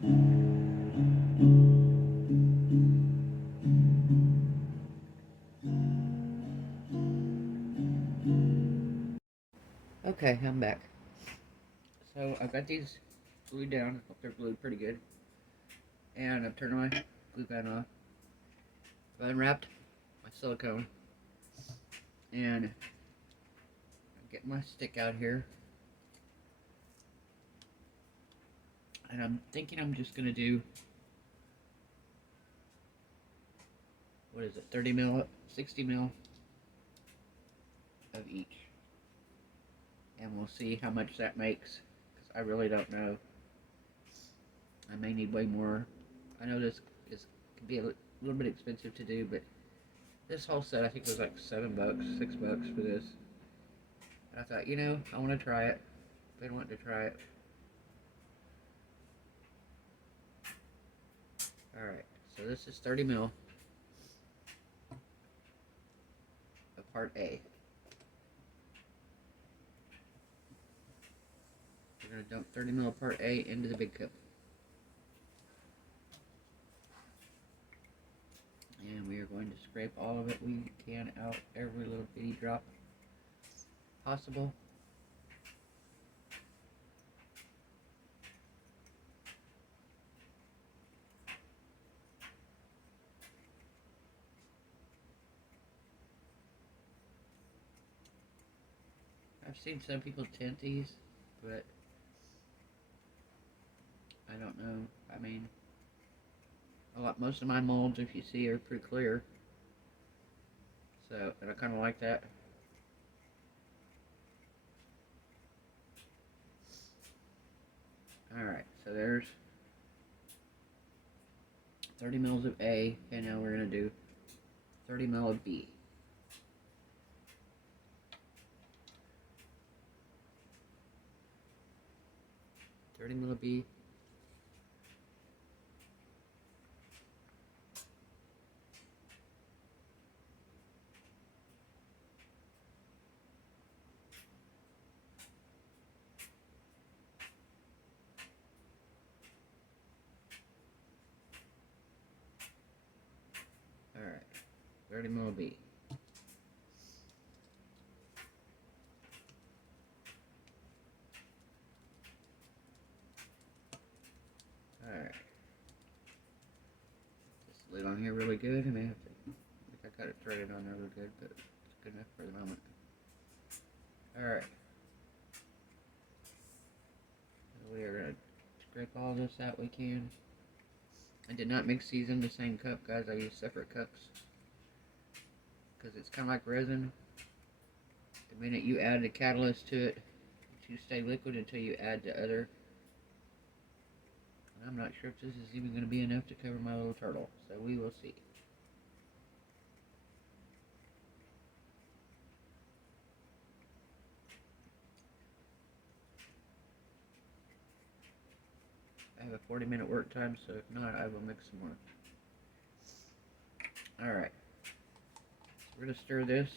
Okay, I'm back. So I've got these glued down. I hope they're glued pretty good. And I've turned my glue gun off. I've unwrapped my silicone. And I'm getting my stick out here. And I'm thinking I'm just going to do, what is it, 30 mil, 60 mil of each. And we'll see how much that makes. Because I really don't know. I may need way more. I know this could be a little bit expensive to do, but this whole set I think was like $7, $6 for this. And I thought, you know, I want to try it. Been wanting to try it. Alright, so this is 30 mil of part A. We're going to dump 30 mil of part A into the big cup. And we are going to scrape all of it we can out, every little bitty drop possible. I've seen some people tint these, but I don't know. I mean, most of my molds, if you see, are pretty clear. So, and I kind of like that. Alright, so there's 30 mils of A, and now we're going to do 30 mil of B. $30 mil of B. Alright, 30 mil of B. Alright. This lid on here really good. I may have to, I think I got it threaded on there really good, but it's good enough for the moment. Alright. So we are going to scrape all this out we can. I did not mix these in the same cup, guys. I used separate cups. Because it's kind of like resin. The minute you add the catalyst to it, you stay liquid until you add the other. And I'm not sure if this is even going to be enough to cover my little turtle. So we will see. I have a 40-minute work time, so if not, I will mix some more. Alright. So we're going to stir this.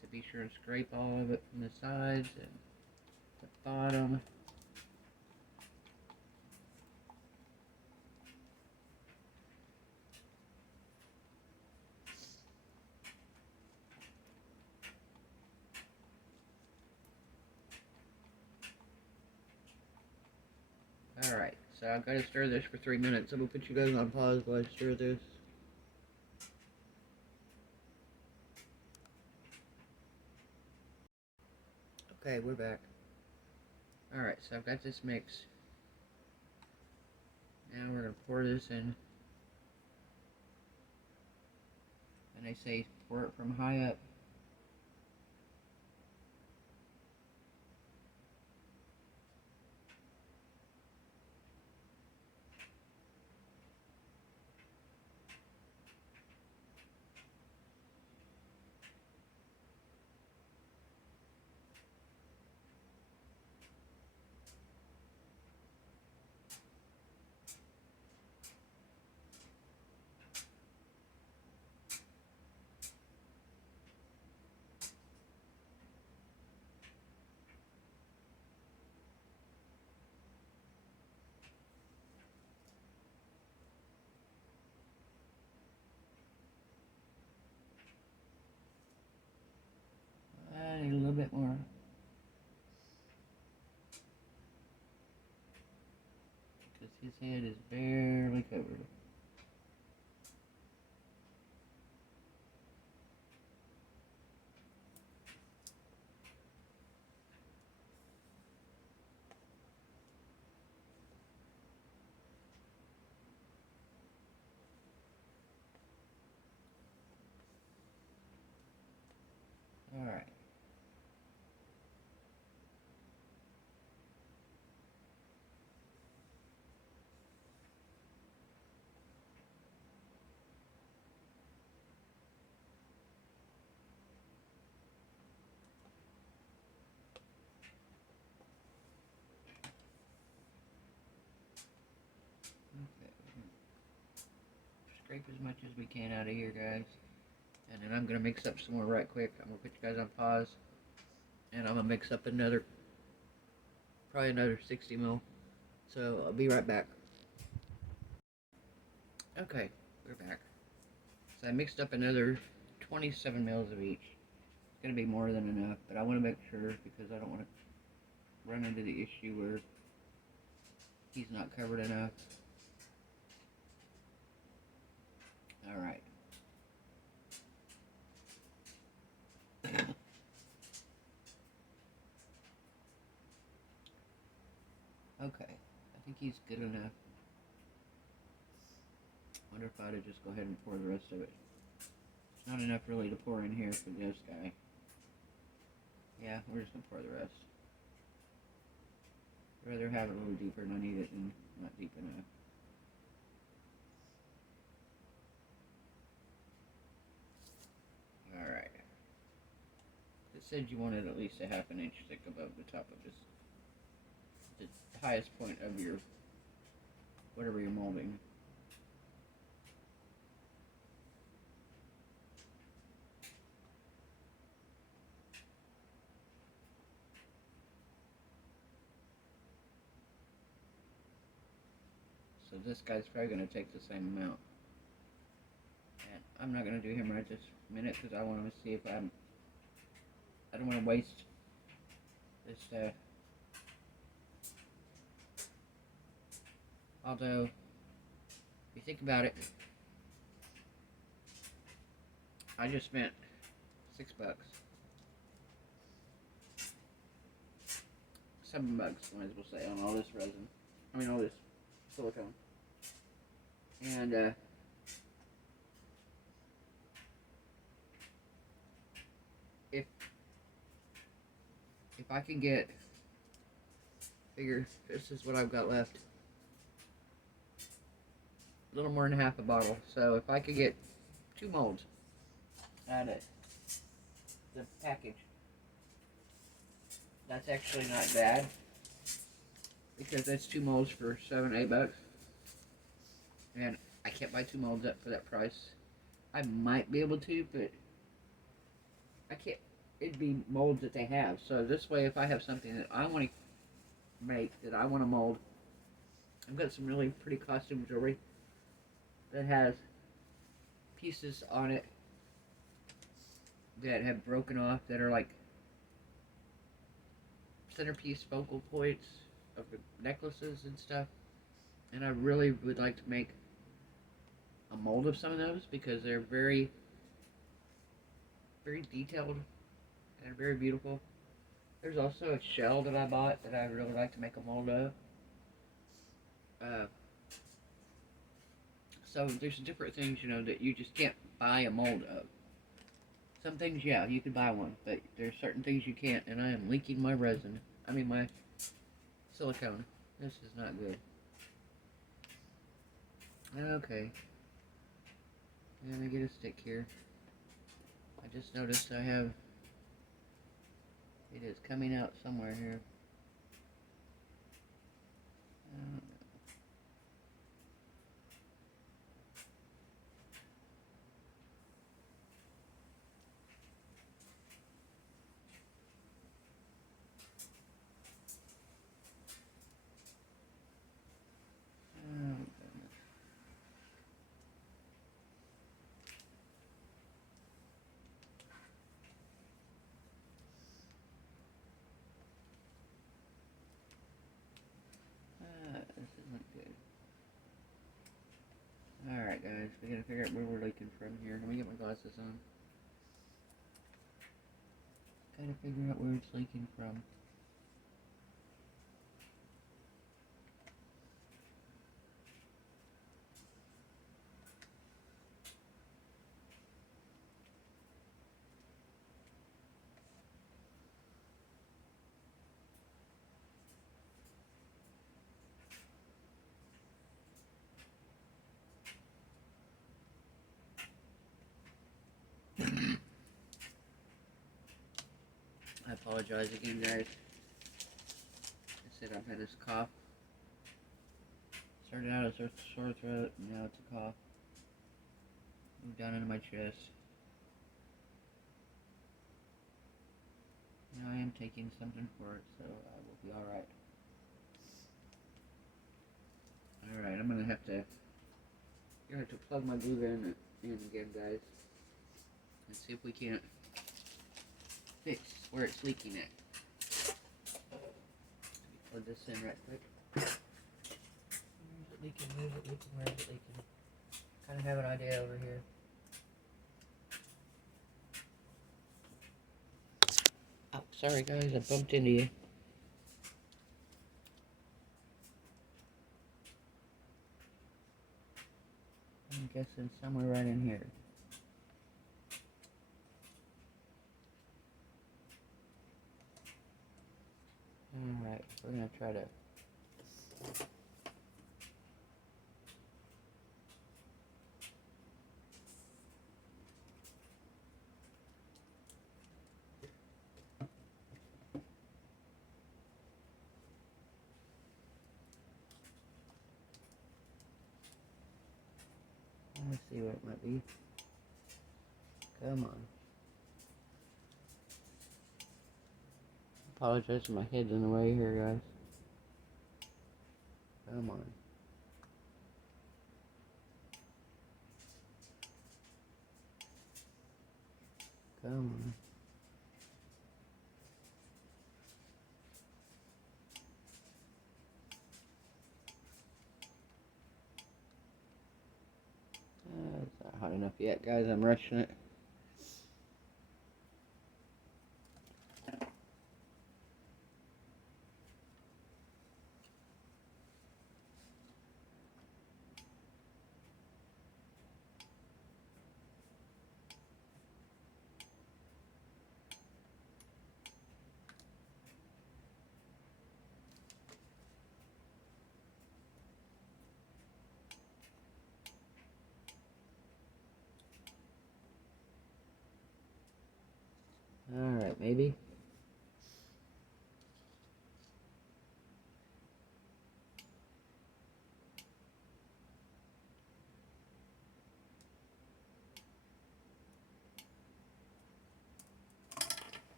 So be sure and scrape all of it from the sides and the bottom. Alright, so I've got to stir this for 3 minutes. I'm going to put you guys on pause while I stir this. Okay, we're back. Alright, so I've got this mix. Now we're going to pour this in. And they say pour it from high up. His head is barely covered. Alright. Okay. Scrape as much as we can out of here, guys. And then I'm going to mix up some more right quick. I'm going to put you guys on pause. And I'm going to mix up probably another 60 mil. So I'll be right back. Okay, we're back. So I mixed up another 27 mils of each. It's going to be more than enough, but I want to make sure because I don't want to run into the issue where he's not covered enough. Alright. Okay, I think he's good enough. Wonder if I ought to just go ahead and pour the rest of it. It's not enough really to pour in here for this guy. Yeah, we're just going to pour the rest. I'd rather have it a little deeper and I need it than not deep enough. Alright. It said you wanted at least a half an inch thick above the top of this. The highest point of your, whatever you're molding. So this guy's probably going to take the same amount. And I'm not going to do him right this minute because I want to see if I don't want to waste this although, if you think about it, I just spent $6. $7, might as well say, on all this resin. I mean, all this silicone. And, if I can get, figure, this is what I've got left. A little more than half a bottle. So if I could get 2 molds out of the package, that's actually not bad. Because that's 2 molds for $7-8. And I can't buy 2 molds up for that price. I might be able to, but I can't. It'd be molds that they have. So this way, if I have something that I want to make, that I want to mold, I've got some really pretty costume jewelry that has pieces on it that have broken off, that are like centerpiece focal points of the necklaces and stuff. And I really would like to make a mold of some of those because they're very, very detailed and very beautiful. There's also a shell that I bought that I'd really like to make a mold of. So there's different things, you know, that you just can't buy a mold of. Some things, yeah, you could buy one, but there's certain things you can't, and I am leaking my resin. I mean, my silicone. This is not good. Okay. Let me get a stick here. I just noticed I have, it is coming out somewhere here. This isn't good. guys. We gotta figure out where we're leaking from here. Let me get my glasses on. Gotta figure out where it's leaking from. I apologize again, guys. I said I've had this cough. Started out as a sore throat, and now it's a cough. Moved down into my chest. Now I am taking something for it, so I will be alright. Alright, I'm gonna have to plug my glue gun in again, guys. And see if we can't fix where it's leaking at. Plug this in right quick. Where is it leaking? Where is it leaking? Where is it leaking? Kind of have an idea over here. Oh, sorry guys, I bumped into you. I'm guessing somewhere right in here. Alright, we're gonna try to let's see what it might be. Come on. Apologize for my head's in the way here, guys. Come on. Come on. It's not hot enough yet, guys. I'm rushing it. Alright, maybe.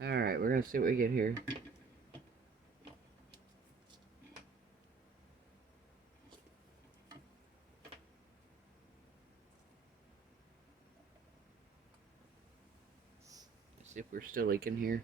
Alright, we're gonna see what we get here. Let's see if we're still leaking here.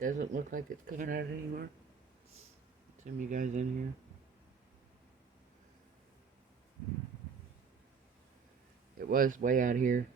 Doesn't look like it's coming out anymore. Some of you guys in here. It was way out here.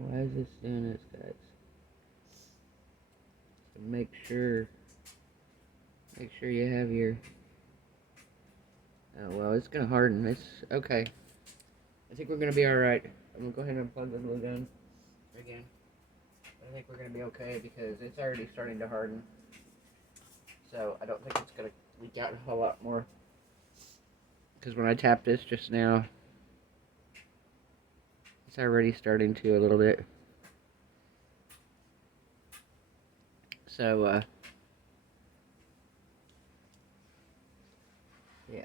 Why is this doing this, guys? So make sure you have your. Oh well, it's gonna harden. It's okay. I think we're gonna be all right. I'm gonna go ahead and unplug the glue gun again. I think we're gonna be okay because it's already starting to harden. So I don't think it's gonna leak out a whole lot more. Because when I tapped this just now, it's already starting to a little bit. So, yeah.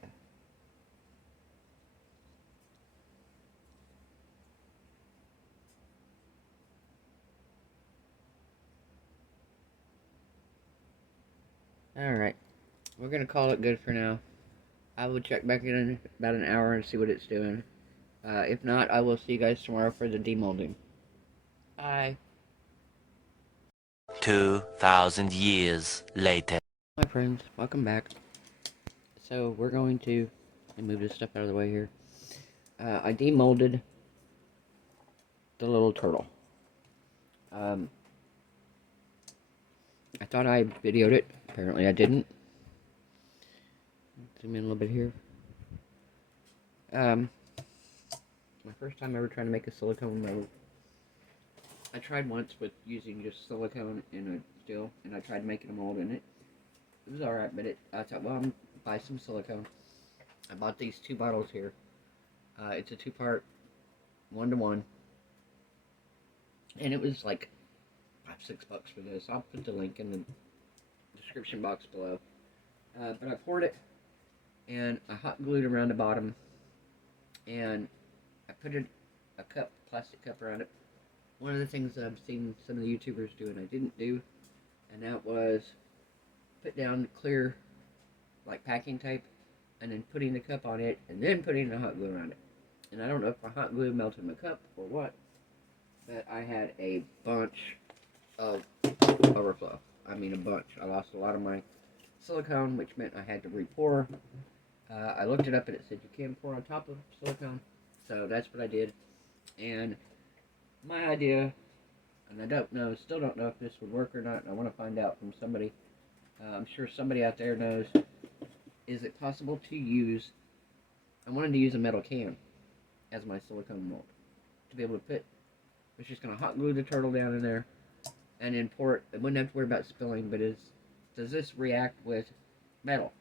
Alright. We're gonna call it good for now. I will check back in about an hour and see what it's doing. If not, I will see you guys tomorrow for the demolding. Bye. 2,000 years later. My friends, welcome back. So we're going to move this stuff out of the way here. I demolded the little turtle. I thought I videoed it. Apparently I didn't. Zoom in a little bit here. My first time ever trying to make a silicone mold. I tried once with using just silicone in a still, and I tried making a mold in it. It was alright, but I thought, well, I'm gonna buy some silicone. I bought these 2 bottles here. It's a 2-part, 1-to-1, and it was like $5-6 for this. I'll put the link in the description box below. But I poured it, and I hot glued around the bottom, and I put a plastic cup around it. One of the things that I've seen some of the YouTubers do and I didn't do, and that was put down clear, like packing tape, and then putting the cup on it, and then putting the hot glue around it. And I don't know if my hot glue melted my cup or what, but I had a bunch of overflow. I mean a bunch. I lost a lot of my silicone, which meant I had to re-pour. I looked it up and it said you can pour on top of silicone, so that's what I did. And my idea, and I still don't know if this would work or not, and I want to find out from somebody. I'm sure somebody out there knows. Is it possible to use, I wanted to use a metal can as my silicone mold. To be able to put, I was just going to hot glue the turtle down in there, and then pour it. I wouldn't have to worry about spilling, but does this react with metal?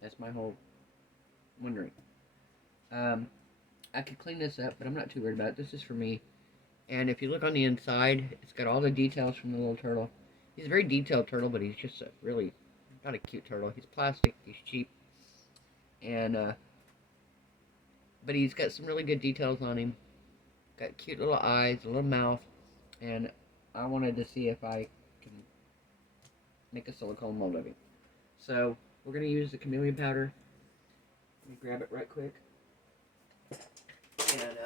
That's my whole wondering. I could clean this up, but I'm not too worried about it. This is for me. And if you look on the inside, it's got all the details from the little turtle. He's a very detailed turtle, but he's just really not a cute turtle. He's plastic, he's cheap, and but he's got some really good details on him. Got cute little eyes, a little mouth, and I wanted to see if I can make a silicone mold of him. So we're gonna use the chameleon powder. Let me grab it right quick. And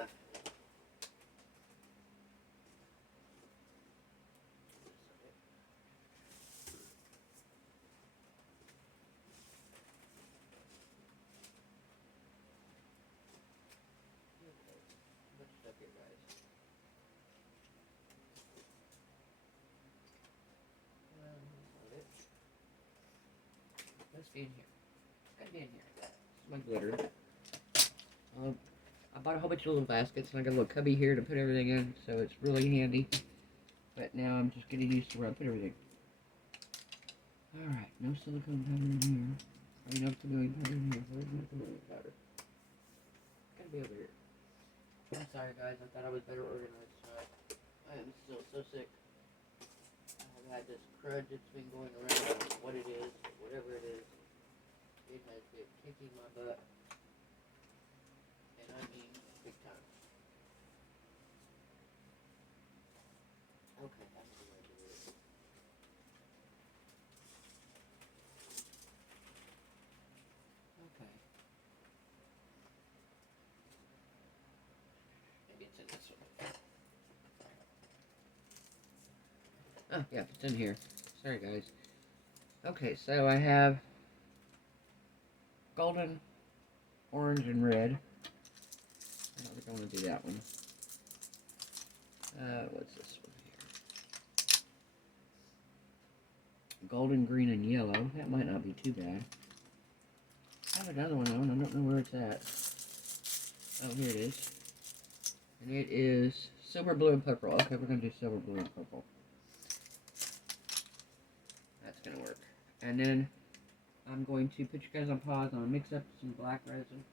let's be in here. Gotta be in here. This is my glitter. I bought a whole bunch of little baskets, and I got a little cubby here to put everything in, so it's really handy. But now I'm just getting used to where I put everything. Alright, no silicone powder in here. I mean, no chameleon powder in here. Where's my chameleon powder? It's gotta be over here. I'm sorry, guys. I thought I was better organized tonight. I am still so sick. I've had this crud that's been going around. I don't know what it is, whatever it is. It has been kicking my butt. And I mean, big time. Okay, that's the way to do it. Okay. Maybe it's in this one. Oh, yeah, it's in here. Sorry, guys. Okay, so I have golden, orange, and red. I don't think I want to do that one. What's this one here? Golden, green, and yellow. That might not be too bad. I have another one though, and I don't know where it's at. Oh, here it is. And it is silver, blue, and purple. Okay, we're going to do silver, blue, and purple. That's going to work. And then I'm going to put you guys on pause. I'm going to mix up some black resin.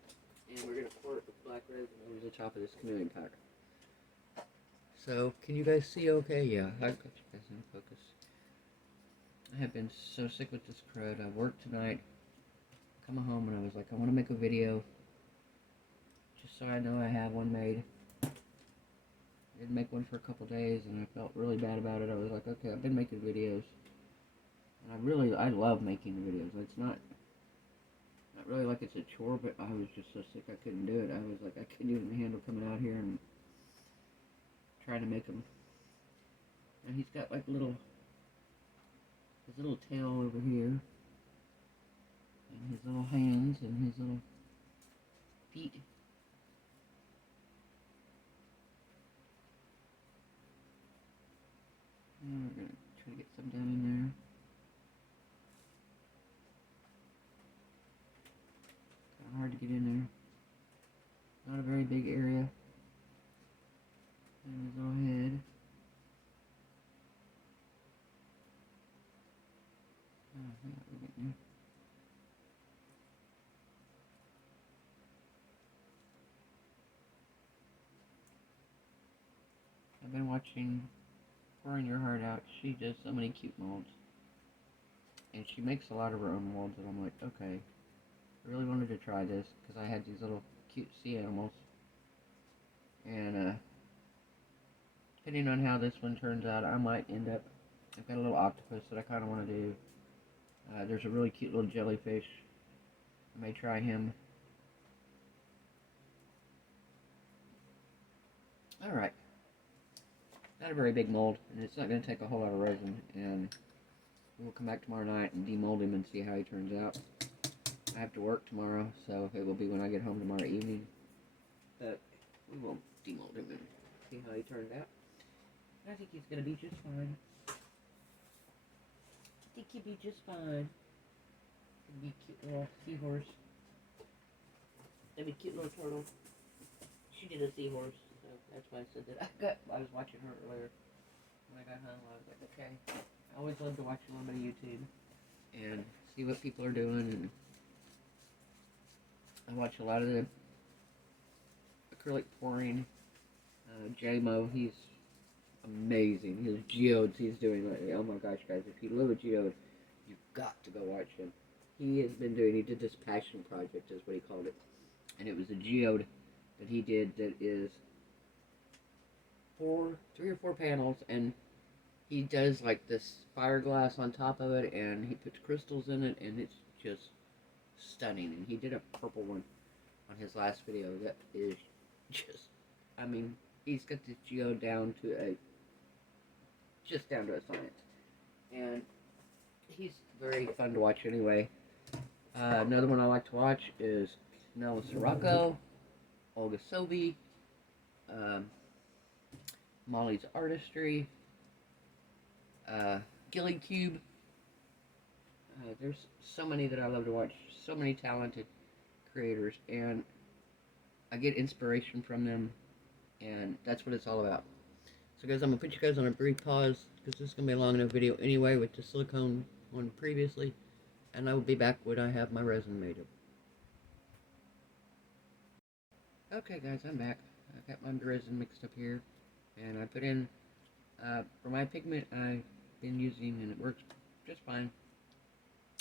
And we're going to pour it with black resin over the top of this chameleon powder. So, can you guys see okay? Yeah, I've got you guys in focus. I have been so sick with this crud. I worked tonight, come home, and I was like, I want to make a video, just so I know I have one made. I didn't make one for a couple days, and I felt really bad about it. I was like, okay, I've been making videos, and I love making videos. It's not really like it's a chore, but I was just so sick I couldn't do it. I was like, I couldn't even handle coming out here and trying to make them. And he's got like his little tail over here, and his little hands, and his little feet. And we're gonna try to get some down in there. Kind of hard to get in there. Not a very big area. And his little head. Oh, yeah, we're getting there. I've been watching Pouring Your Heart Out. She does so many cute molds. And she makes a lot of her own molds, and I'm like, okay. I really wanted to try this, because I had these little cute sea animals. And, depending on how this one turns out, I might end up... I've got a little octopus that I kind of want to do. There's a really cute little jellyfish. I may try him. Alright. Not a very big mold, and it's not going to take a whole lot of resin, and we'll come back tomorrow night and demold him and see how he turns out. I have to work tomorrow, so it will be when I get home tomorrow evening. But we will demold him and see how he turns out. I think he's going to be just fine. I think he'll be just fine. He'll be a cute little seahorse. That'd be a cute little turtle. She did a seahorse, so that's why I said that. I was watching her earlier. When I got home, I was like, okay. I always love to watch a little bit of YouTube and see what people are doing, and I watch a lot of the acrylic pouring. JMO, he's amazing. His geodes he's doing lately. Oh my gosh, guys, if you love a geode, you've got to go watch him. He did this passion project, is what he called it. And it was a geode that he did that is 3 or 4 panels, and he does like this fiberglass on top of it, and he puts crystals in it, and it's just stunning. And he did a purple one on his last video that is just, I mean, he's got this geode down to a science. And he's very fun to watch anyway. Another one I like to watch is MarvelousArtzy, Olga Sobi, Molly's Artistry, Gilly Cube. There's so many that I love to watch. So many talented creators, and I get inspiration from them, and that's what it's all about. So guys, I'm going to put you guys on a brief pause, because this is going to be a long enough video anyway with the silicone one previously, and I will be back when I have my resin made up. Okay guys, I'm back. I've got my resin mixed up here, and I put in, for my pigment I've been using, and it works just fine,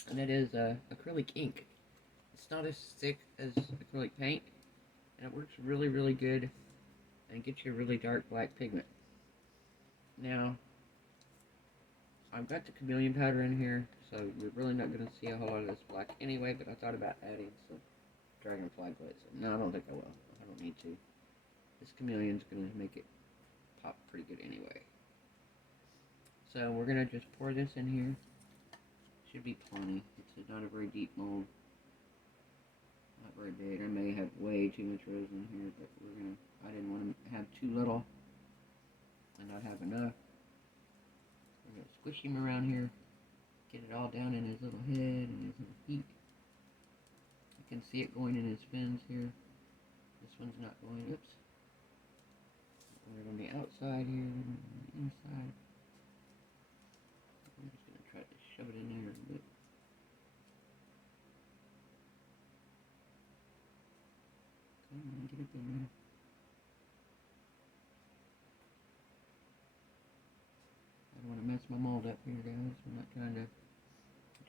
and it is acrylic ink. It's not as thick as acrylic paint, and it works really, really good, and gets you a really dark black pigment. Now, I've got the chameleon powder in here, so you're really not going to see a whole lot of this black anyway, but I thought about adding some dragonfly glaze. No, I don't think I will. I don't need to. This chameleon's going to make it pop pretty good anyway. So we're going to just pour this in here. Should be plenty. It's not a very deep mold. Not very big. I may have way too much resin here, but I didn't want to have too little and not have enough. We're going to squish him around here, get it all down in his little head and his little feet. You can see it going in his fins here. This one's not going, oops. We're on the outside here, on the inside. I'm just going to try to shove it in there a little bit. Come on, get it in there. I don't want to mess my mold up here, guys. I'm not trying to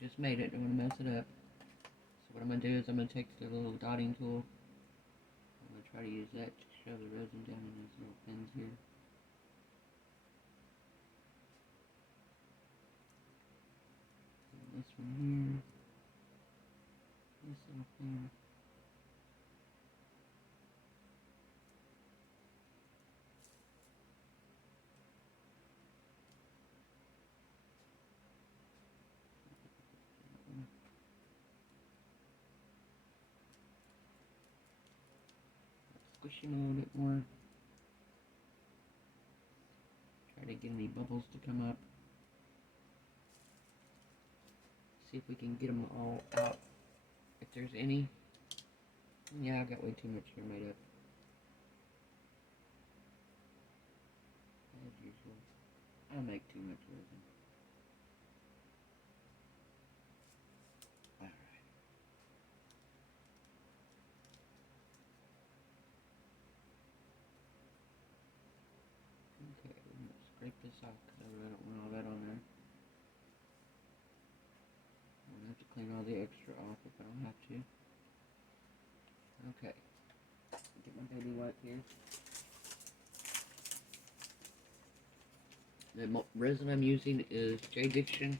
just made it. Don't want to mess it up. So what I'm going to do is I'm going to take the little dotting tool. I'm going to try to use that to shove the resin down in these little pins here. And this one here. This little pin. Squishing a little bit more. Try to get any bubbles to come up. See if we can get them all out. If there's any. Yeah, I've got way too much here made up. As usual. I make too much resin. Alright. Okay, we're going to scrape this off because I really don't want all that on there. I'm going to have to clean all the extra off if I don't have to. Okay. Get my baby wipe here. The resin I'm using is J Diction.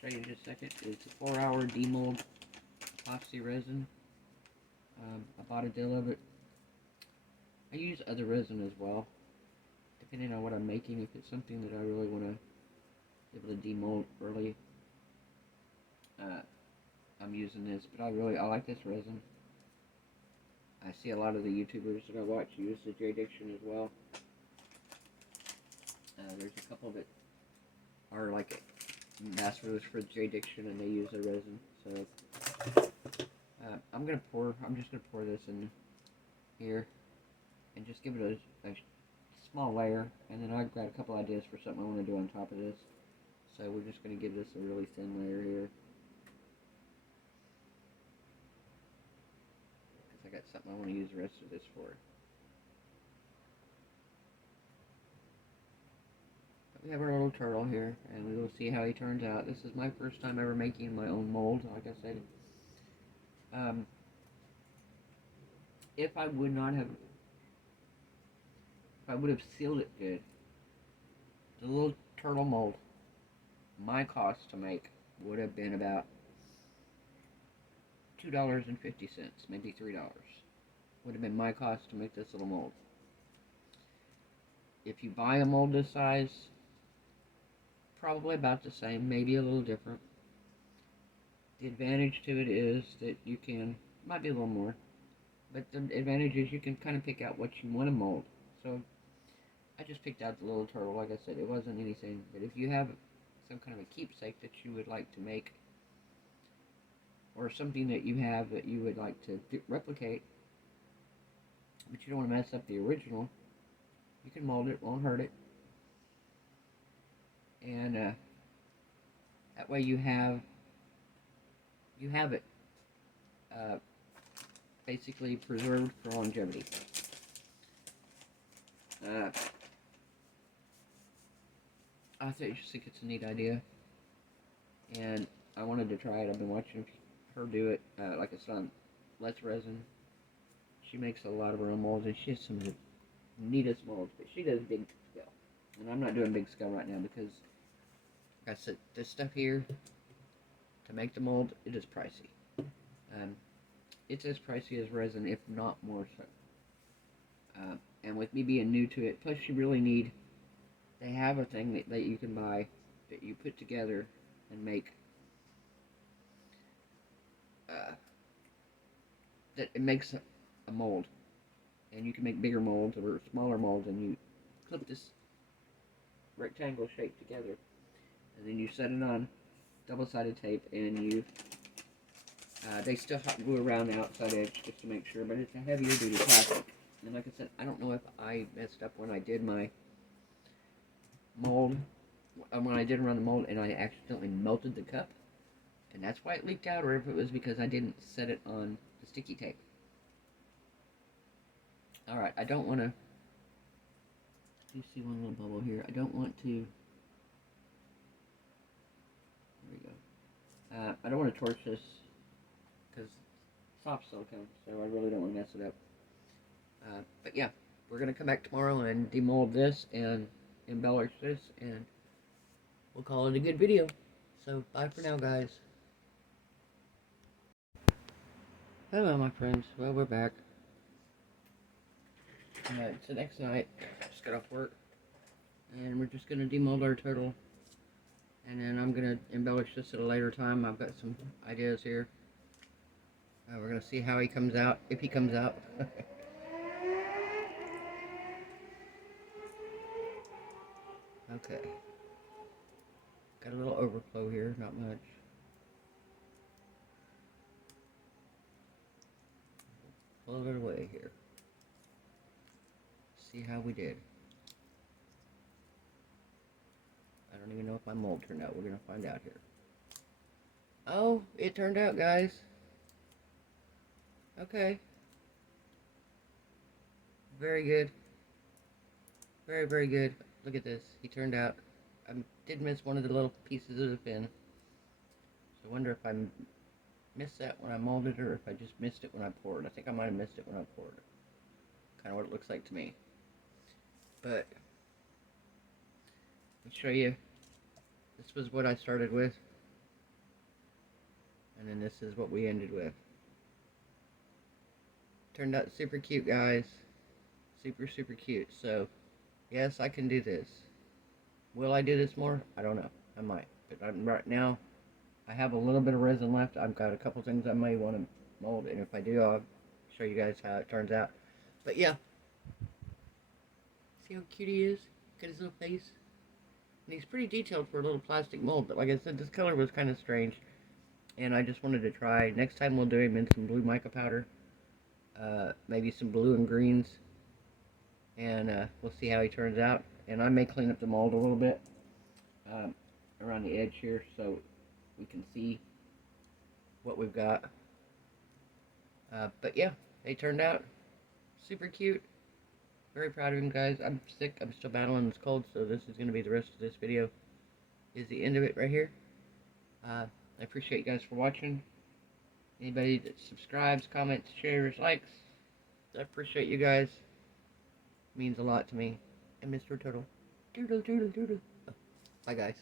Show you in just a second. It's a 4-hour demold epoxy resin. I bought a deal of it. I use other resin as well, depending on what I'm making. If it's something that I really want to be able to demold early, I'm using this. But I like this resin. I see a lot of the YouTubers that I watch use the J Diction as well. There's a couple that are like ambassadors for J Diction and they use their resin. So I'm just gonna pour this in here and just give it a small layer, and then I've got a couple ideas for something I want to do on top of this. So we're just gonna give this a really thin layer here. Because I got something I want to use the rest of this for. We have our little turtle here, and we will see how he turns out. This is my first time ever making my own mold, like I said. If I would have sealed it good, the little turtle mold, my cost to make would have been about $2.50, maybe $3. Would have been my cost to make this little mold. If you buy a mold this size, probably about the same, maybe a little different. The advantage to it is that you can, might be a little more, but the advantage is you can kind of pick out what you want to mold. So I just picked out the little turtle. Like I said, it wasn't anything, but if you have some kind of a keepsake that you would like to make, or something that you have that you would like to replicate, but you don't want to mess up the original, you can mold it, won't hurt it. And that way you have it basically preserved for longevity. I just think it's a neat idea, and I wanted to try it. I've been watching her do it. Like I said, Let's Resin. She makes a lot of her own molds, and she has some of the neatest molds, but she does big scale. And I'm not doing big scale right now because, like I said, this stuff here, to make the mold, it is pricey. It's as pricey as resin, if not more so. And with me being new to it, plus you really need, they have a thing that you can buy that you put together and make, that it makes a mold. And you can make bigger molds or smaller molds, and you clip this rectangle shape together, and then you set it on double-sided tape, and you they still hot glue around the outside edge just to make sure, but it's a heavier duty plastic. And like I said, I don't know if I messed up when I did my mold, when I did run the mold and I accidentally melted the cup, and that's why it leaked out, or if it was because I didn't set it on the sticky tape. Alright, I don't want to, you see one little bubble here, I don't want to, there we go, I don't want to torch this because it's soft silicone, so I really don't want to mess it up. But yeah, we're going to come back tomorrow and demold this and embellish this, and we'll call it a good video. So, bye for now, guys. Hello, my friends. Well, we're back. It's the next night. Just got off work. And we're just going to demold our turtle. And then I'm going to embellish this at a later time. I've got some ideas here. We're going to see how he comes out, if he comes out. Okay. Got a little overflow here, not much. Pull it away here. See how we did. I don't even know if my mold turned out. We're going to find out here. Oh, it turned out, guys. Okay. Very good. Very, very good. Look at this. He turned out. I did miss one of the little pieces of the fin. So I wonder if I missed that when I molded it or if I just missed it when I poured. I think I might have missed it when I poured. Kind of what it looks like to me. But let me show you. This was what I started with. And then this is what we ended with. Turned out super cute, guys. Super, super cute. So, yes, I can do this. Will I do this more? I don't know. I might. But right now, I have a little bit of resin left. I've got a couple things I may want to mold. And if I do, I'll show you guys how it turns out. But yeah. See how cute he is? Got his little face. And he's pretty detailed for a little plastic mold. But like I said, this color was kind of strange. And I just wanted to try. Next time we'll do him in some blue mica powder. Maybe some blue and greens. And we'll see how he turns out. And I may clean up the mold a little bit around the edge here so we can see what we've got. But yeah, they turned out super cute. Very proud of him, guys. I'm sick. I'm still battling this cold, so this is going to be the rest of this video. Is the end of it right here. I appreciate you guys for watching. Anybody that subscribes, comments, shares, likes, I appreciate you guys. It means a lot to me. And Mr. Turtle. Doodle, doodle, doodle. Oh, bye, guys.